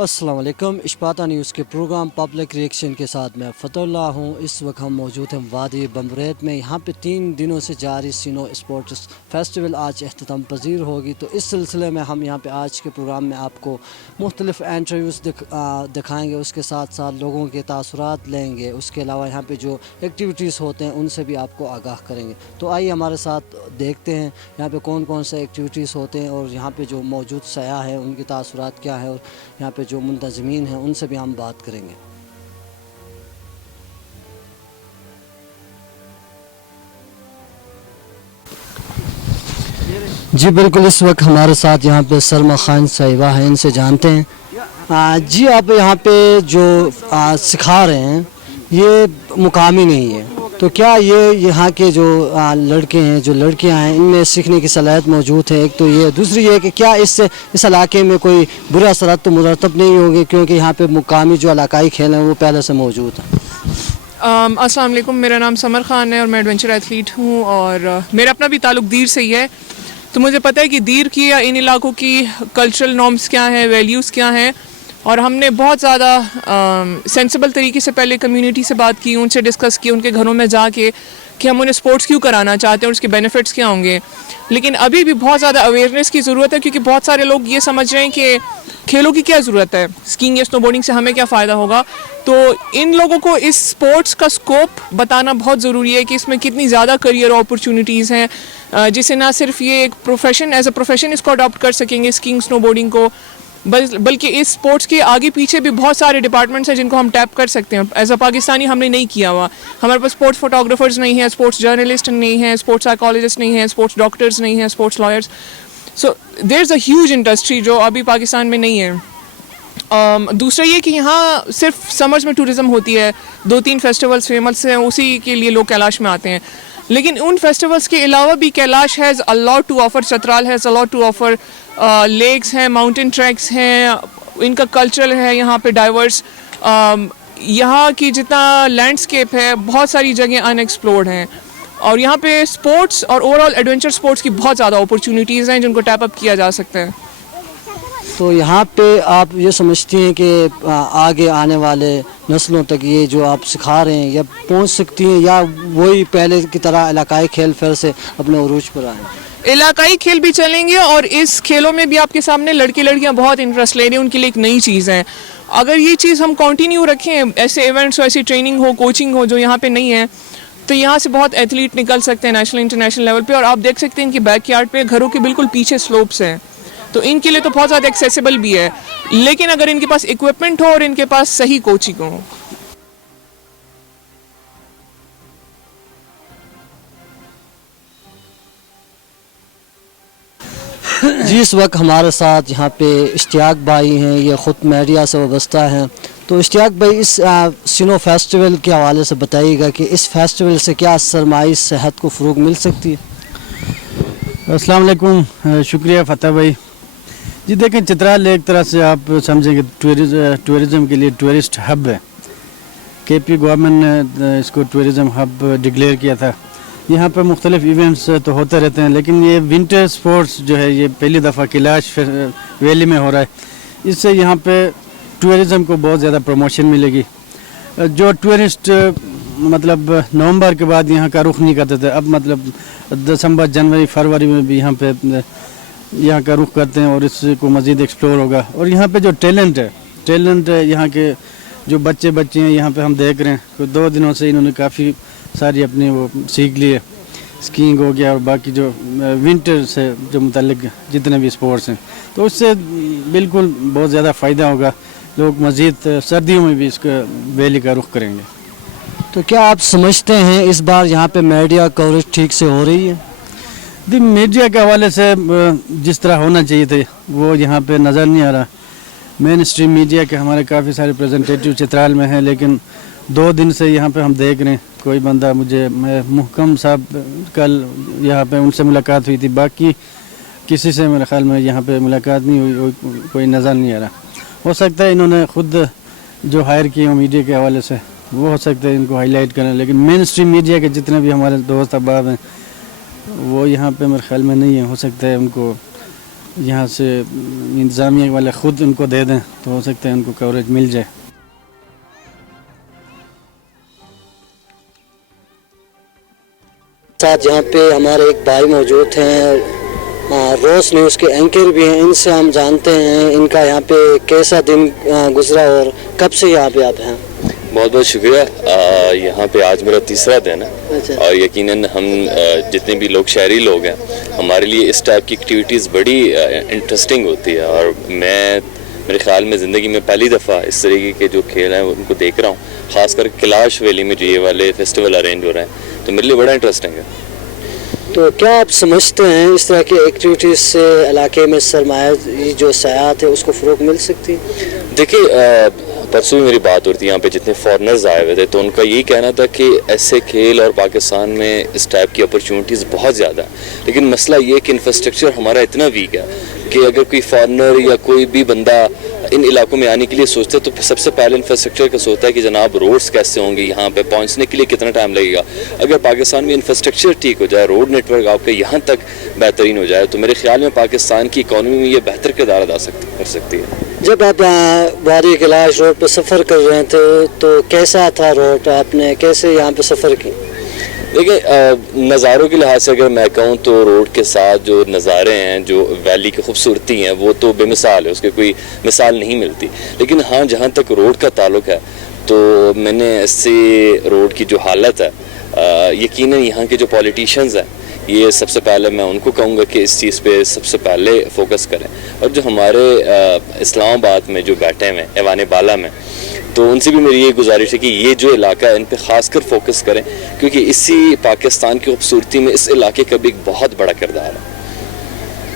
अस्सलाम वालेकुम। इश्पाता न्यूज़ के प्रोग्राम पब्लिक रिएक्शन के साथ मैं फ़तहुल्लाह हूँ। इस वक्त हम मौजूद हैं वादी बम्बरैत में। यहाँ पे 3 दिनों से जारी सिनो स्पोर्ट्स फेस्टिवल आज अख्ताम पजीर होगी, तो इस सिलसिले में हम यहाँ पे आज के प्रोग्राम में आपको मुख्तलिफ़ इंटरव्यूज़ दिखाएँगे, उसके साथ साथ लोगों के तासुरात लेंगे। उसके अलावा यहाँ पर जो एक्टिविटीज़ होते हैं उनसे भी आपको आगाह करेंगे। तो आइए हमारे साथ देखते हैं यहाँ पर कौन कौन से एक्टिविटीज़ होते हैं और यहाँ पर जो मौजूद सयाह हैं उनके तासुरात क्या है, और यहाँ पे जो मुंतज़मीन हैं उनसे भी हम बात करेंगे। जी बिल्कुल, इस वक्त हमारे साथ यहाँ पे सलमा खान साहिबा हैं, इनसे जानते हैं। जी आप यहाँ पे जो सिखा रहे हैं ये मुकामी नहीं है, तो क्या ये यहाँ के जो लड़के हैं जो लड़कियाँ हैं इनमें सीखने की सलाहियत मौजूद है? एक तो ये, दूसरी ये कि क्या इससे इस इलाके में कोई बुरे असरात तो मुरतब नहीं होंगे, क्योंकि यहाँ पे मुकामी जो इलाकाई खेल हैं वो पहले से मौजूद हैं। अस्सलाम वालेकुम, मेरा नाम समर खान है और मैं एडवेंचर एथलीट हूँ और मेरा अपना भी ताल्लुक दीर से ही है। तो मुझे पता है कि दीर की या इन इलाकों की कल्चरल नॉर्म्स क्या हैं, वैल्यूज़ क्या हैं, और हमने बहुत ज़्यादा सेंसिबल तरीके से पहले कम्युनिटी से बात की, उनसे डिस्कस की, उनके घरों में जाके कि हम उन्हें स्पोर्ट्स क्यों कराना चाहते हैं और उसके बेनिफिट्स क्या होंगे। लेकिन अभी भी बहुत ज़्यादा अवेयरनेस की ज़रूरत है, क्योंकि बहुत सारे लोग ये समझ रहे हैं कि खेलों की क्या ज़रूरत है, स्कीइंग या स्नोबोर्डिंग से हमें क्या फ़ायदा होगा। तो इन लोगों को इस स्पोर्ट्स का स्कोप बताना बहुत ज़रूरी है कि इसमें कितनी ज़्यादा करियर अपॉर्चुनिटीज़ हैं, जिससे ना सिर्फ ये एक प्रोफेशन एज अ प्रोफेशन इसको अडॉप्ट कर सकेंगे स्कीइंग स्नोबोर्डिंग को, बल्कि इस स्पोर्ट्स के आगे पीछे भी बहुत सारे डिपार्टमेंट्स हैं जिनको हम टैप कर सकते हैं। एज अ पाकिस्तानी हमने नहीं किया हुआ, हमारे पास स्पोर्ट्स फोटोग्राफर्स नहीं हैं, स्पोर्ट्स जर्नलिस्ट नहीं हैं, स्पोर्ट्स साइकोलॉजिस्ट नहीं हैं, स्पोर्ट्स डॉक्टर्स नहीं हैं, sports lawyers. So there is a huge industry जो अभी पाकिस्तान में नहीं है। दूसरा ये कि यहाँ सिर्फ समर्स में टूरिज़्म होती है, 2-3 फेस्टिवल्स फेमस हैं, उसी के लिए लोग कैलाश में आते हैं। लेकिन उन फेस्टिवल्स के अलावा भी Kailash has a lot to offer, Chitral has a lot to offer, lakes हैं, माउंटेन ट्रैक्स हैं, इनका कल्चर है यहाँ पे डाइवर्स। यहाँ की जितना लैंडस्केप है, बहुत सारी जगह अनएक्सप्लोर्ड हैं, और यहाँ पे स्पोर्ट्स और ओवरऑल एडवेंचर स्पोर्ट्स की बहुत ज़्यादा अपॉर्चुनिटीज़ हैं जिनको टैप अप किया जा सकता है। तो यहाँ पे आप ये समझती हैं कि आगे आने वाले नस्लों तक ये जो आप सिखा रहे हैं या पहुँच सकती हैं, या वही पहले की तरह इलाकाई खेल फिर से अपने उरूज पर आए? इलाकाई खेल भी चलेंगे और इस खेलों में भी आपके सामने लड़के लड़कियां बहुत इंटरेस्ट ले रही हैं, उनके लिए एक नई चीज़ है। अगर ये चीज़ हम कंटिन्यू रखें, ऐसे इवेंट्स हो, ऐसी ट्रेनिंग हो, कोचिंग हो जो यहाँ पे नहीं है, तो यहाँ से बहुत एथलीट निकल सकते हैं नेशनल इंटरनेशनल लेवल पे। और आप देख सकते हैं कि बैकयार्ड पे घरों के बिल्कुल पीछे स्लोप्स हैं, तो इनके लिए तो बहुत ज़्यादा एक्सेसिबल भी है। लेकिन अगर इनके पास इक्विपमेंट हो और इनके पास सही कोचिंग हो। जी इस वक्त हमारे साथ यहाँ पे इश्तियाक भाई हैं, ये ख़ुद मीडिया से वाबस्ता हैं। तो इश्तियाक भाई, इस सिनो फेस्टिवल के हवाले से बताइएगा कि इस फेस्टिवल से क्या सरमाई सेहत को फ़रोग मिल सकती है? अस्सलाम वालेकुम, शुक्रिया फ़तेह भाई। जी देखें, चित्राल एक तरह से आप समझेंगे टूरिज़म के लिए टूरिस्ट हब है। KP गवर्नमेंट ने इसको टूरिज़म हब डिक्लेयर किया था। यहाँ पर मुख्तलिफ इवेंट्स तो होते रहते हैं, लेकिन ये विंटर स्पोर्ट्स जो है ये पहली दफ़ा कैलाश वैली में हो रहा है। इससे यहाँ पे टूरिज़म को बहुत ज़्यादा प्रमोशन मिलेगी। जो टूरिस्ट मतलब नवंबर के बाद यहाँ का रुख नहीं करते थे, अब मतलब दिसंबर, जनवरी, फरवरी में भी यहाँ पे यहाँ का रुख करते हैं और इसको मज़ीद एक्सप्लोर होगा। और यहाँ पे जो टैलेंट है यहाँ के जो बच्चे हैं यहाँ पे हम देख रहे हैं कि 2 दिनों से इन्होंने काफ़ी सारी अपनी वो सीख ली है। स्कीइंग हो गया और बाकी जो विंटर से जो मुतल्लिक जितने भी स्पोर्ट्स हैं, तो उससे बिल्कुल बहुत ज़्यादा फ़ायदा होगा। लोग मज़ीद सर्दियों में भी इसका वैली का रुख करेंगे। तो क्या आप समझते हैं इस बार यहाँ पे मीडिया कवरेज ठीक से हो रही है? मीडिया के हवाले से जिस तरह होना चाहिए थे वो यहाँ पे नज़र नहीं आ रहा। मेन स्ट्रीम मीडिया के हमारे काफ़ी सारे रिप्रेजेंटेटिव चित्राल में हैं, लेकिन 2 दिन से यहाँ पे हम देख रहे हैं कोई बंदा, मैं मुहकम साहब कल यहाँ पे उनसे मुलाकात हुई थी, बाकी किसी से मेरे ख्याल में यहाँ पे मुलाकात नहीं हुई, कोई नज़र नहीं आ रहा। हो सकता है इन्होंने ख़ुद जो हायर किए हो मीडिया के हवाले से वो हो सकता है इनको हाईलाइट करें, लेकिन मेन स्ट्रीम मीडिया के जितने भी हमारे दोस्त अहबाब हैं वो यहाँ पे मेरे ख्याल में नहीं है। हो सकता है उनको यहाँ से इंतज़ामिया वाले ख़ुद उनको दे दें तो हो सकता है उनको कवरेज मिल जाए. साथ यहाँ पे हमारे एक भाई मौजूद हैं, रोज़ न्यूज़ के एंकर भी हैं. इनसे हम जानते हैं इनका यहाँ पे कैसा दिन गुजरा और कब से यहाँ पे आप हैं. बहुत बहुत शुक्रिया. यहाँ पे आज मेरा तीसरा दिन है. अच्छा. और यकीनन हम जितने भी लोग शहरी लोग हैं, हमारे लिए इस टाइप की एक्टिविटीज़ बड़ी इंटरेस्टिंग होती है. और मेरे ख्याल में ज़िंदगी में पहली दफ़ा इस तरीके के जो खेल हैं उनको देख रहा हूँ, ख़ासकर कैलाश वैली में जो ये वाले फेस्टिवल अरेंज हो रहे हैं, तो मेरे लिए बड़ा इंटरेस्टिंग है. तो क्या आप समझते हैं इस तरह की एक्टिविटीज़ से इलाके में सरमाया जो सयाहत है उसको फ़रोग़ मिल सकती है? देखिए, परसों भी मेरी बात हो रही थी, यहाँ पे जितने फॉरेनर्स आए हुए थे तो उनका यही कहना था कि ऐसे खेल और पाकिस्तान में इस टाइप की अपॉर्चुनिटीज़ बहुत ज़्यादा है. लेकिन मसला ये है कि इंफ्रास्ट्रक्चर हमारा इतना वीक है कि अगर कोई फॉरेनर या कोई भी बंदा इन इलाकों में आने के लिए सोचते हैं तो सबसे पहले इंफ्रास्ट्रक्चर का सोचता है कि जनाब रोड्स कैसे होंगे, यहाँ पे पहुँचने के लिए कितना टाइम लगेगा. अगर पाकिस्तान में इंफ्रास्ट्रक्चर ठीक हो जाए, रोड नेटवर्क आपके यहाँ तक बेहतरीन हो जाए, तो मेरे ख्याल में पाकिस्तान की इकॉनमी में ये बेहतर किरदार अदा कर सकती है. जब आप वादी कैलाश रोड पर सफ़र कर रहे थे तो कैसा था रोड, आपने कैसे यहाँ पे सफ़र की? देखिए, नज़ारों के लिहाज से अगर मैं कहूँ तो रोड के साथ जो नज़ारे हैं, जो वैली की खूबसूरती हैं, वो तो बेमिसाल है, उसकी कोई मिसाल नहीं मिलती. लेकिन हाँ, जहाँ तक रोड का ताल्लुक है तो मैंने इससे रोड की जो हालत है, यकीनन यहाँ के जो पॉलिटिशियंस हैं, ये सबसे पहले मैं उनको कहूँगा कि इस चीज़ पे सबसे पहले फोकस करें. और जो हमारे इस्लामाबाद में जो बैठे हुए हैं ऐवान बाला में, तो उनसे भी मेरी ये गुजारिश है कि ये जो इलाका है इन पे ख़ासकर फोकस करें, क्योंकि इसी पाकिस्तान की खूबसूरती में इस इलाके का भी एक बहुत बड़ा किरदार है.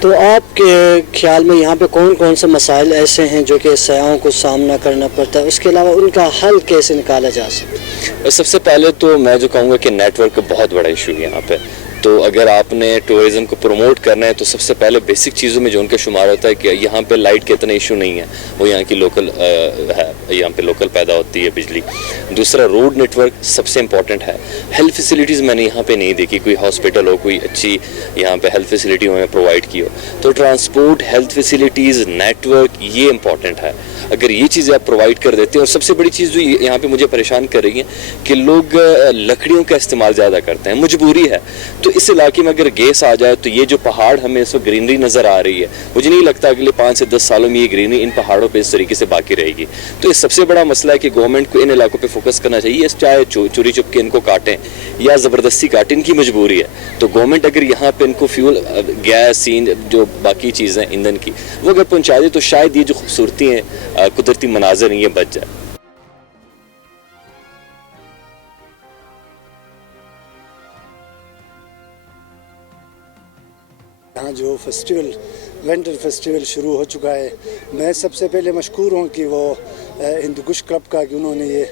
तो आपके ख्याल में यहाँ पे कौन कौन से मसाइल ऐसे हैं जो कि सयाहों को सामना करना पड़ता है, उसके अलावा उनका हल कैसे निकाला जा सकता है? सबसे पहले तो मैं जो कहूँगा कि नेटवर्क का बहुत बड़ा इशू है यहाँ पे. तो अगर आपने टूरिज़म को प्रमोट करना है तो सबसे पहले बेसिक चीज़ों में जो उनका शुमार होता है कि यहाँ पे लाइट के इतने इशू नहीं है, वो यहाँ की लोकल है, यहाँ पे लोकल पैदा होती है बिजली. दूसरा, रोड नेटवर्क सबसे इम्पॉर्टेंट है. हेल्थ फैसिलिटीज़ मैंने यहाँ पे नहीं देखी, कोई हॉस्पिटल हो, कोई अच्छी यहाँ पे हेल्थ फैसिलिटी उन्होंने प्रोवाइड की हो. तो ट्रांसपोर्ट, हेल्थ फैसिलिटीज़, नेटवर्क, ये इम्पॉर्टेंट है. अगर ये चीज़ें आप प्रोवाइड कर देते हैं. और सबसे बड़ी चीज़ जो यहाँ पे मुझे परेशान कर रही है कि लोग लकड़ियों का इस्तेमाल ज़्यादा करते हैं, मजबूरी है. तो इस इलाके में अगर गैस आ जाए तो ये जो पहाड़ हमें इस वक्त ग्रीनरी नज़र आ रही है, मुझे नहीं लगता अगले 5 से 10 सालों में ये ग्रीनरी इन पहाड़ों पे इस तरीके से बाकी रहेगी. तो ये सबसे बड़ा मसला है कि गवर्नमेंट को इन इलाकों पे फोकस करना चाहिए. चाहे चोरी चुप के इनको काटें या ज़बरदस्ती काटें, इनकी मजबूरी है. तो गवर्नमेंट अगर यहाँ पे इनको फ्यूल, गैस, सीन, जो बाकी चीज़ें ईंधन की, वो अगर पहुँचा दे तो शायद ये जो खूबसूरती हैं, कुदरती मनाजर हैं, ये बच जाए. यहाँ जो फेस्टिवल, विंटर फेस्टिवल शुरू हो चुका है, मैं सबसे पहले मशकूर हूँ कि वो हिंदुकुश क्लब का, कि उन्होंने ये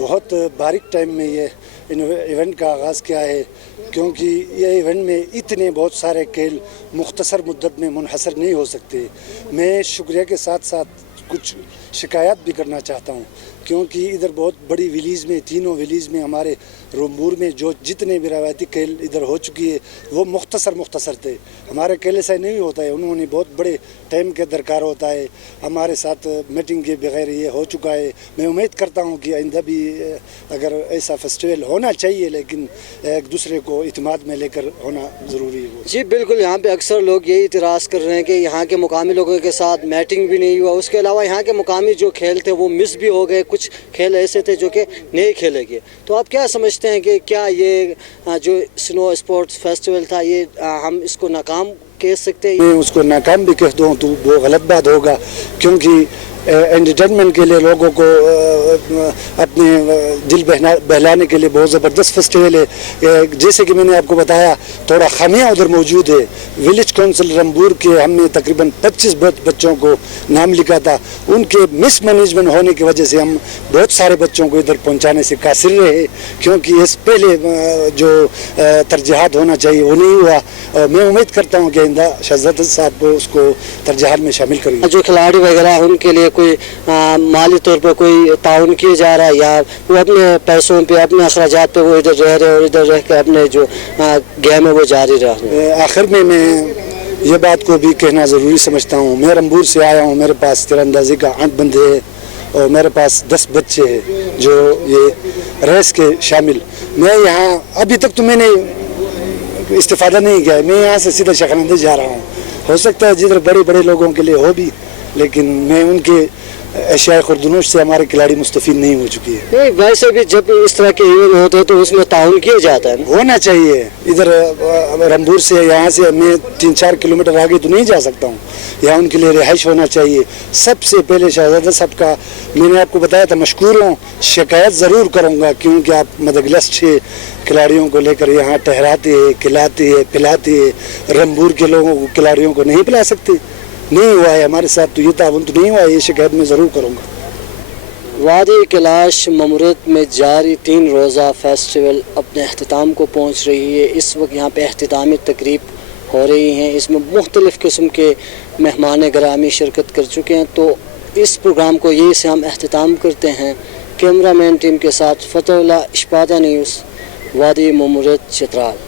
बहुत बारीक टाइम में ये इवेंट का आगाज़ किया है. क्योंकि ये इवेंट में इतने बहुत सारे खेल मुख्तसर मुद्दत में मुनहसर नहीं हो सकते. मैं शुक्रिया के साथ साथ कुछ शिकायत भी करना चाहता हूँ, क्योंकि इधर बहुत बड़ी विलीज़ में, तीनों विलीज़ में, हमारे रंबूर में जो जितने भी रवायती खेल इधर हो चुकी है वो मुख्तसर थे. हमारे खेल ऐसा नहीं होता है, उन्होंने बहुत बड़े टाइम के दरकार होता है. हमारे साथ मीटिंग के बगैर ये हो चुका है. मैं उम्मीद करता हूँ कि आइंदा भी अगर ऐसा फेस्टिवल होना चाहिए, लेकिन एक दूसरे को इत्मीनान में लेकर होना ज़रूरी है. जी बिल्कुल, यहाँ पे अक्सर लोग यही इतराज़ कर रहे हैं कि यहाँ के मुकामी लोगों के साथ मैटिंग भी नहीं हुआ. उसके अलावा यहाँ के मुकामी जो खेल थे वो मिस भी हो गए. कुछ खेल ऐसे थे जो कि नहीं खेले गए. तो आप क्या समझते हैं कि क्या ये जो स्नो स्पोर्ट्स फेस्टिवल था, ये हम इसको नाकाम कह सकते हैं? मैं उसको नाकाम भी कह दूँ तो वो गलत बात होगा, क्योंकि एंटरटेनमेंट के लिए लोगों को अपने दिल बहलाने के लिए बहुत ज़बरदस्त फेस्टिवल है. जैसे कि मैंने आपको बताया, थोड़ा खामियाँ उधर मौजूद है. विलेज काउंसिल रंबूर के हमने तकरीबन 25 बच्चों को नाम लिखा था. उनके मिस मैनेजमेंट होने की वजह से हम बहुत सारे बच्चों को इधर पहुंचाने से कासिर रहे, क्योंकि इस पहले जो तरजीहात होना चाहिए वो नहीं हुआ. और मैं उम्मीद करता हूँ कि आइंदा शहजाद साहब उसको तरजीहात में शामिल करेंगे. जो खिलाड़ी वगैरह उनके लिए कोई माली तौर पर कोई ताउन किया जा रहा है, या वो अपने पैसों पे, अपने अखराजात पे वो इधर रह रहे और इधर रह के अपने जो गेम है वो जारी रहा? आखिर में मैं ये बात को भी कहना ज़रूरी समझता हूँ। मैं रंबूर से आया हूँ, मेरे पास तीरंदाजी का 8 बंदे हैं और मेरे पास 10 बच्चे हैं जो ये रेस के शामिल। मैं यहाँ अभी तक तो मैंने इस्तेफादा नहीं किया है, मैं यहाँ से सीधा शखनंदे जा रहा हूँ। हो सकता है जिधर बड़े बड़े लोगों के लिए हो भी, लेकिन मैं उनके एशियाई खुर्दनोश से हमारे खिलाड़ी मुस्तफीद नहीं हो चुकी है। नहीं, वैसे भी जब इस तरह के इवेंट होते हैं तो उसमें ताउन किया जाता है ना? होना चाहिए। इधर रंबूर से यहाँ से मैं 3-4 किलोमीटर आगे तो नहीं जा सकता हूँ, यहाँ उनके लिए रिहाइश होना चाहिए। सबसे पहले शहजादा साहब का मैंने आपको बताया था मशकूर हूँ, शिकायत ज़रूर करूँगा क्योंकि आप मदगलस्ट खिलाड़ियों को लेकर यहाँ ठहराते हैं, खिलाते हैं, पिलाते हैं। रंबूर के लोगों को खिलाड़ियों को नहीं पिला सकते, नहीं हुआ है हमारे साथ, तो ये ताउन तो नहीं हुआ है, ये शिकायत मैं ज़रूर करूँगा। वादी कैलाश ममरूत में जारी 3 रोज़ा फेस्टिवल अपने अख्तिताम को पहुँच रही है। इस वक्त यहाँ पे अख्तितामी तकरीब हो रही हैं, इसमें मुख्तलिफ़ किस्म के मेहमान गिरामी शिरकत कर चुके हैं। तो इस प्रोग्राम को यही से हम अख्तिताम करते हैं। कैमरामैन टीम के साथ फतहुल्लाह, इस्पाता न्यूज़, वादी ममरूत, चित्राल।